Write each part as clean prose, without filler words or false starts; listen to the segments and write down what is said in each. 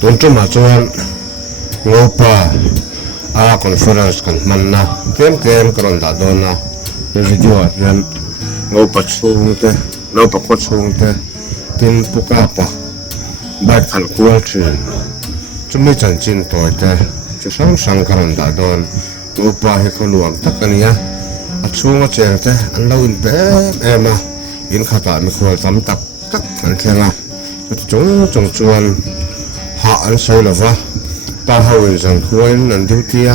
ตุนจุมาจวนงูป่าคอนเฟอเรนซ์กันมันนะเกมกระดาษโดนนะวิดีโอเรียนงูปัดชูงเตงูปัดกดชูงเตตินปุกาปะใบขันกวลจีนจุไม่จันจินตัวเตจะสังกระดาษโดนงูป่าให้เขาหลวมตักกันเนี่ยชูงเจเตอันเราอินแบบมาอินขาตาไม่ควรทำตักอันเท่านะจงชวนหาอันใส่ละวะตาเขาเป็นสังควรนั่นดิวเตีย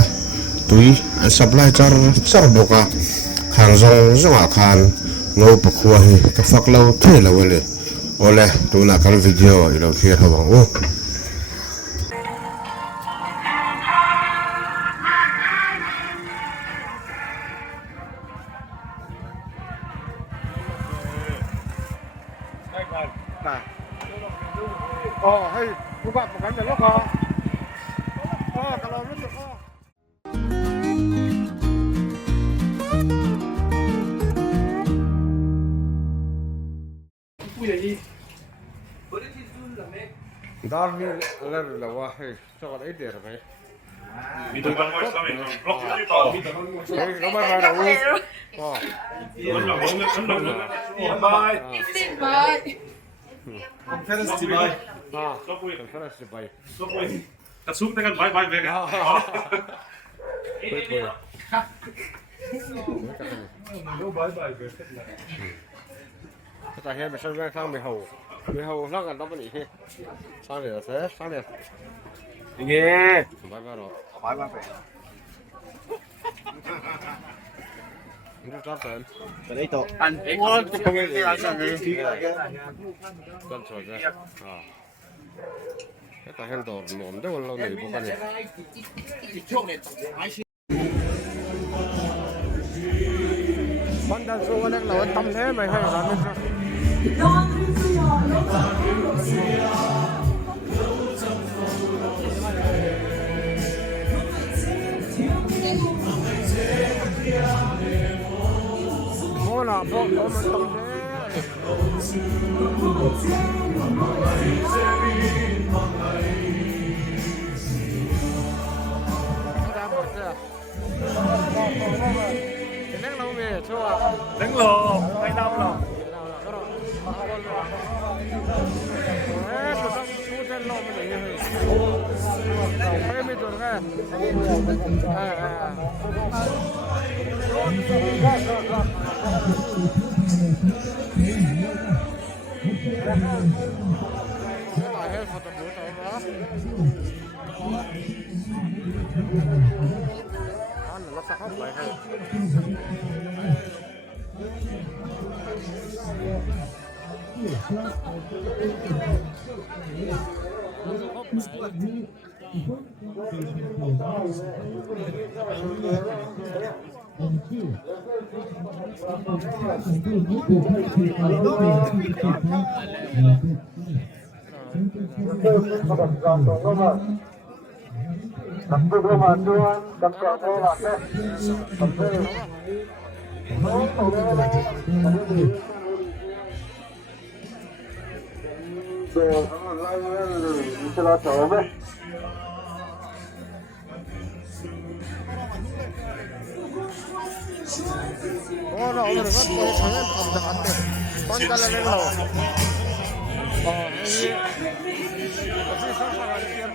ตุยอันสับไล่จารบกะขางจงอาคารงูปะควายกับฟักเราเท่ละเวเลยโอเล่ดูนักวิดีโอเราเทียบเขาบอกโอ้ให้ผู้บัตรประกันเป็นลูกคอกระโดดรู้สึกดาร์นี่อะไรล่ะวะเฮ้ยชอบอะไรเดี๋ยวไหมมีตัวบ้านก็ไม่บล็อกที่ต่อเฮ้ยเราไม่มาหรอกอ๋อมันหลงบาย Conference Dubai. Conference Dubai. Dat zoekt tegen bye bye weg. Bye bye weg. แต่เห็นไม่ใช่เรื่องข้างไม่เห่าร่างกันต้องเป็นอีกทีสร้างเดี๋ยวเสียสร้างเดี๋ยวยังไงไปไปหรอไปรู้จักกันแต่ได้ตัวอันว่าจะเป็นยังไงกันต้นสดเลยแต่เห็นตัวหนุ่มเดี๋ยวเราหนีพวกกันเนี่ยมันจะสู้กันเราทำแท้ไหมให้เราไม่ใช่โอ้ล่ะพวกมันทำแท้Đánh lò, hay đau lò. Oh no, oğlum bak bu çayın kapta kattı. Pandalar ne var? İyi. Nasıl sarfa var diye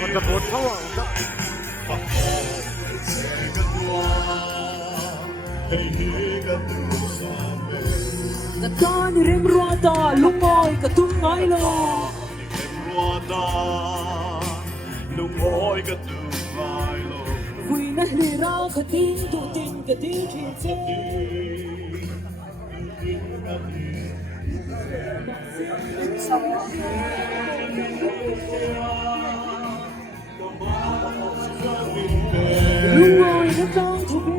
มันจะปวดท้องแต่ตอนเร่งรัวต่อลุงงอยกระตุ้งน้อยลงคุยนั่นเรื่องกระติ้งตัวจริงกระติ้งที่เจ็บ ลุงน้อยก็ต้องทวี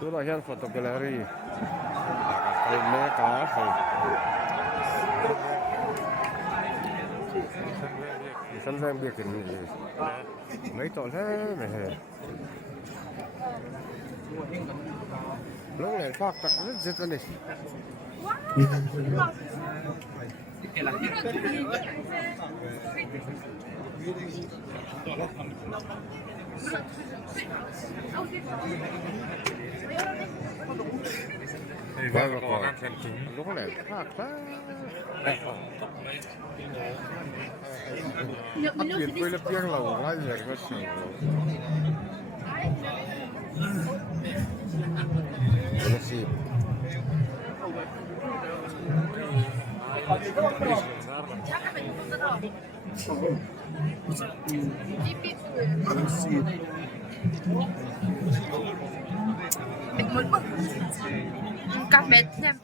Tu la gente fotogaleria. Aí meia caixa. Sân giang biệt thì mấy tội thế này. Lúc này phát tặc rất dễ này. Vai vào còn lúc này phát quá. Áp dụng với lớp tiếng lầu lại về cái sự. Nó xịp. Cắt mệt nha.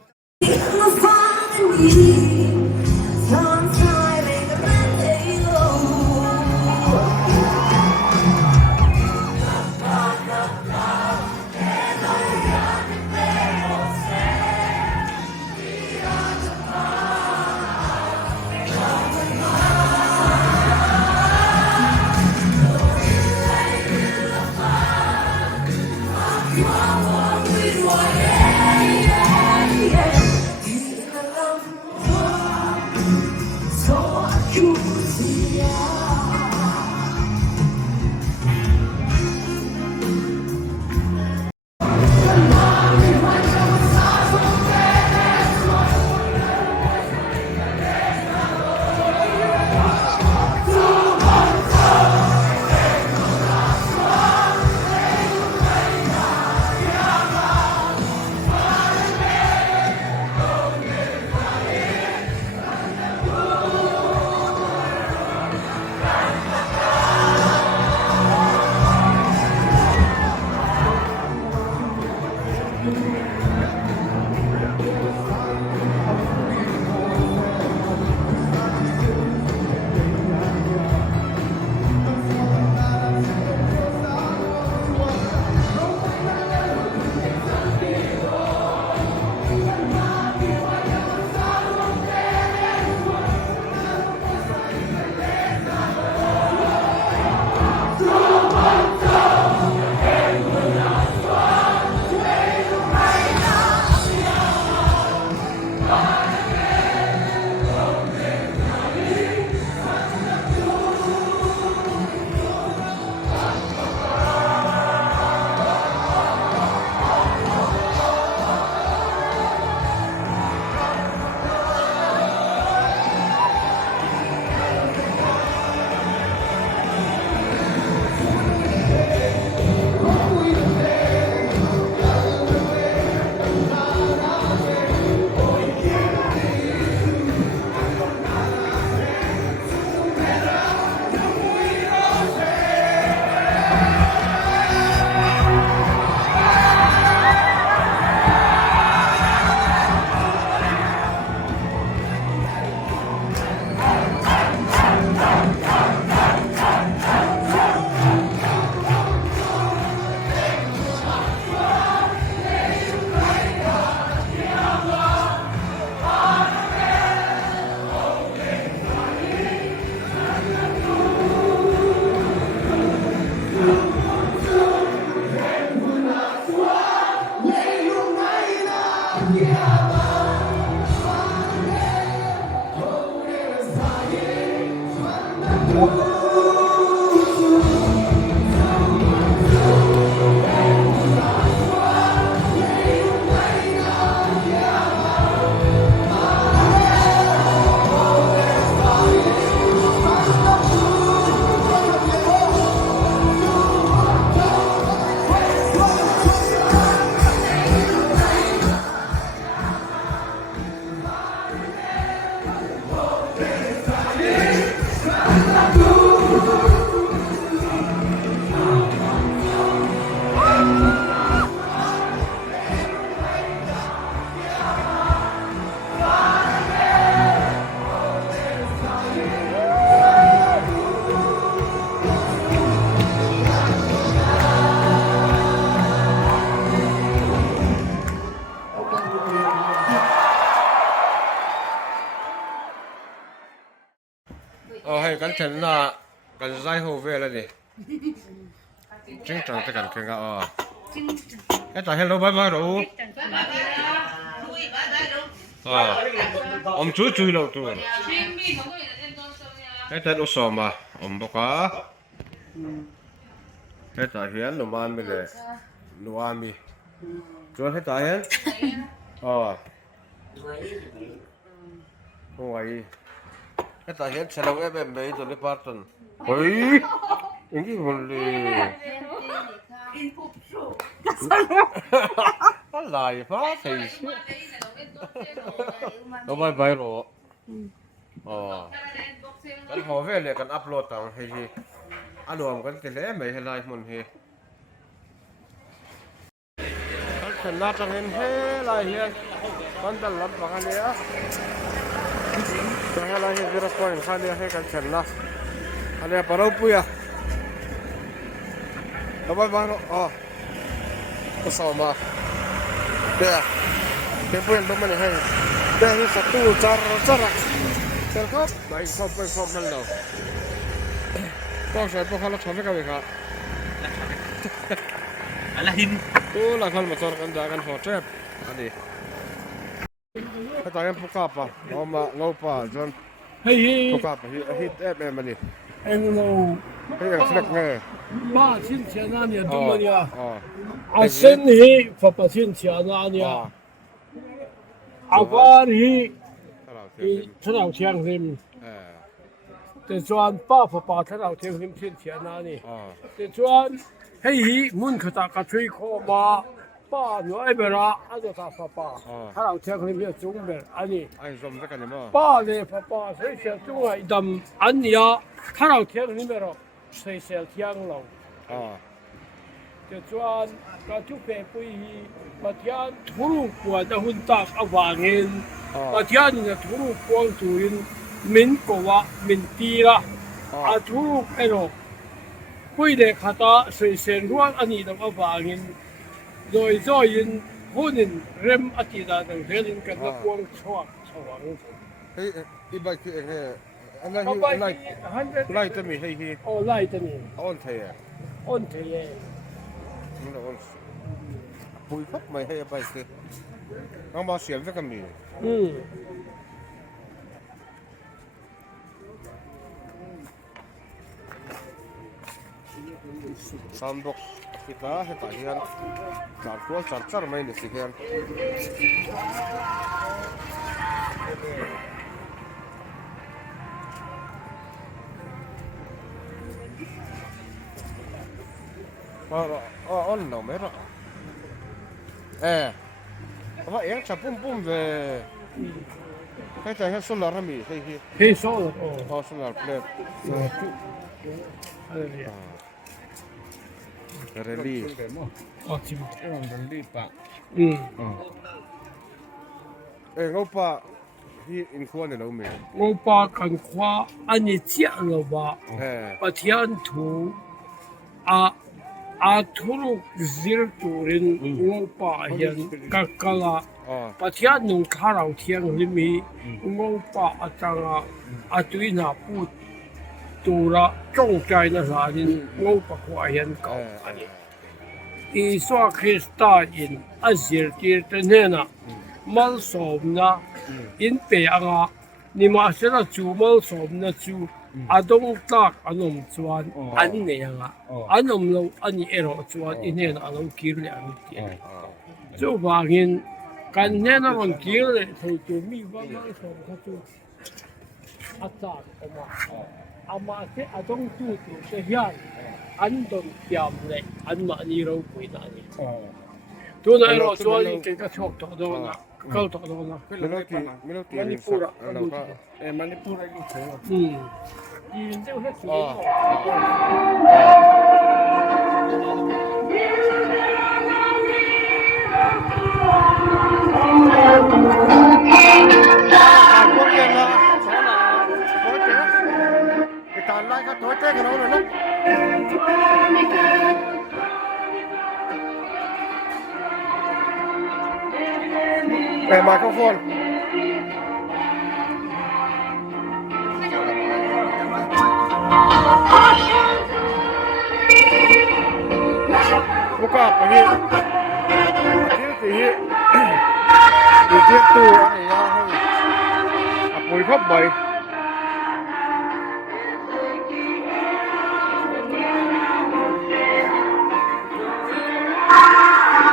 กันเช่นน่ะกันใจหัวเวลนี่จริงจังจะกันแข่งกันไอ้ตาเห็นเราไม่รู้จุยเราตัวไอ้แต่อุศมาบอกว่าไอ้ตาเห็นหนูมันไม่เลยหนูอามีจวนให้ตาเห็นโอ้ยไอ้ตาเห็นฉันเอาไอ้แบบไม่ตัวนี้พาร์ตันเฮ้ยอย่างนี้มันเลยอะไรฟ้าใส่เราไม่หรอกกันหัวเวลกันอัพโหลดต่างให้อารมณ์กันแต่แล้วไม่ให้ไลฟ์มันให้กันชนะจังเห็นเฮ้ไลฟ์เฮียกันตลอดบางอันเนี้ยจะให้ไลฟ์0 point ข้าเนี่ยให้กันชนะอันเนี้ยปะเราปุยเราไม่หรอกก็สอบมาเดี๋ยวเก็บเงินต้องมาให้เดี๋ยวให้สัตว์ตู้จาระเสร็จครับไปครบนั่นแล้วก็ใช้พวกเขาเราทำให้กันเลยครับอะไรหินตู้หลังคันมาจอดกันจากกันหัวเจ็บอันนี้ถ้าตายกันพวกกาปะเรามาเราป่าจนพวกกาปะฮิตเอฟเอ็มมันนี่เอ็งเราเฮ้ยสเล็กเงี้ยบ้าชิ้นเชียนาเนี่ยดูมันเนี่ยเส้นนี้ฟ้าชิ้นเชียนาเนี่ยว่านี้ถนนเชียงริมแต่ส่วนป้าถนนเชียงริมชิ้นเชียนานี่แต่ส่วนให้มุนขตากระช่วยขอมาป้าหน่วยเบลาอันนี้ป้าถนนเชียงริมเนี่ยจุงเบลอันนี้ป้าเนี่ยป้าใช้เชียงจุงไอ้ดำอันนี้ถนนเชียงริมเบลใช้เชียงเชียงเราแต่ส่วนกระชุกเปปุยปัจจัยทุรุกว่าจะหุ่นตักอวางินปัจจัยเนี่ยทุรุกวางจุยนมินกว่ามินตีละทุรุกเอโรปุยเด็กขัดใส่เส้นร่วงอันนี้ต้องอวางินโดยจอยินหุ่นเริ่มอธิษฐานเรื่องกันละวางช่วงเฮ้ยอีบักคือเฮ้ยอันนั้นไล่จะมีให้ฮีโอ้ไล่จะมีอ่อนเทียมันอ่อนปุยครับไม่ให้ไปสิน้องมาเสียงสักมีsandok kita hetahian cartual carcar main isihian on no mera apa yang capum về cái trái solar hami hey solar solar plate Rally. Ottimo. È un rally pa. Ngô pa hi in khuôn này đâu mày. Ngô pa cần khoa anh ấy chia rồi ba. Và thiên thủ thu lục zir turin ngô pa hiện các kala. Và thiên nung khá rau thiên limi ngô pa ở tuy na put tu ra trong trái na ra nên ngô pa khoa hiện cầu anh ấy. Isua Krista in azir tir tenena mal somna in pe anga nima sera chu mal somna chu adong tak anom chuan an ne anga anom lo ani ero chuan inen alo kirle an ti chu wangin kan nena ron kirle thei chu mi wa mal som kha chu atak ama se adong tu se hian an don tiam le an ma ni ro pui na ni tu na ro so ni ke ka chok to do na ka to do na Manipura Manipura ni che i de ho su Thôi thế cái đó rồi đấy. Về microphone. buka pergi dia thì dia tu anh ấy hay bùi khóc bầy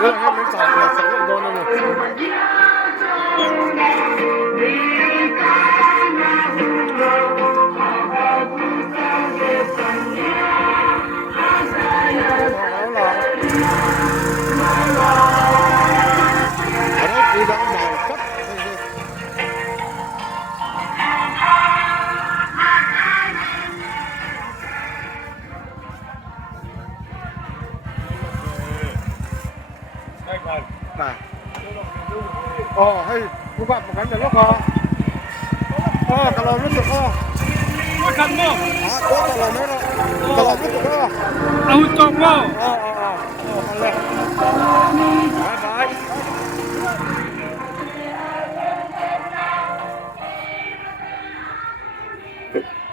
đó là em mới chọn là sẽ rất đó nữa ở đây cứ đang màu cấp này hay cô bạn một cái này lúc hả cả lò nước được không Có khăn không? có cả lò nước đó cả lò nước được không Ông trông không? ăn lên bye bye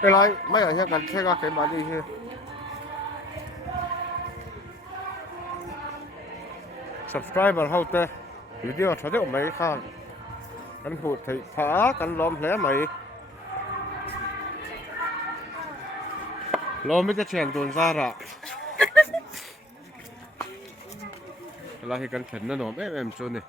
cái này mấy ở here gần xe ra cái bàn đi here subscriber hậu tê video cho được mấy khangกันพูดถึงผากันล้อมแผลใหม่ล้อมไม่จะเฉียนโดนซาระเวลาที่กันเข็นนะหนอมเอ็มชนนี่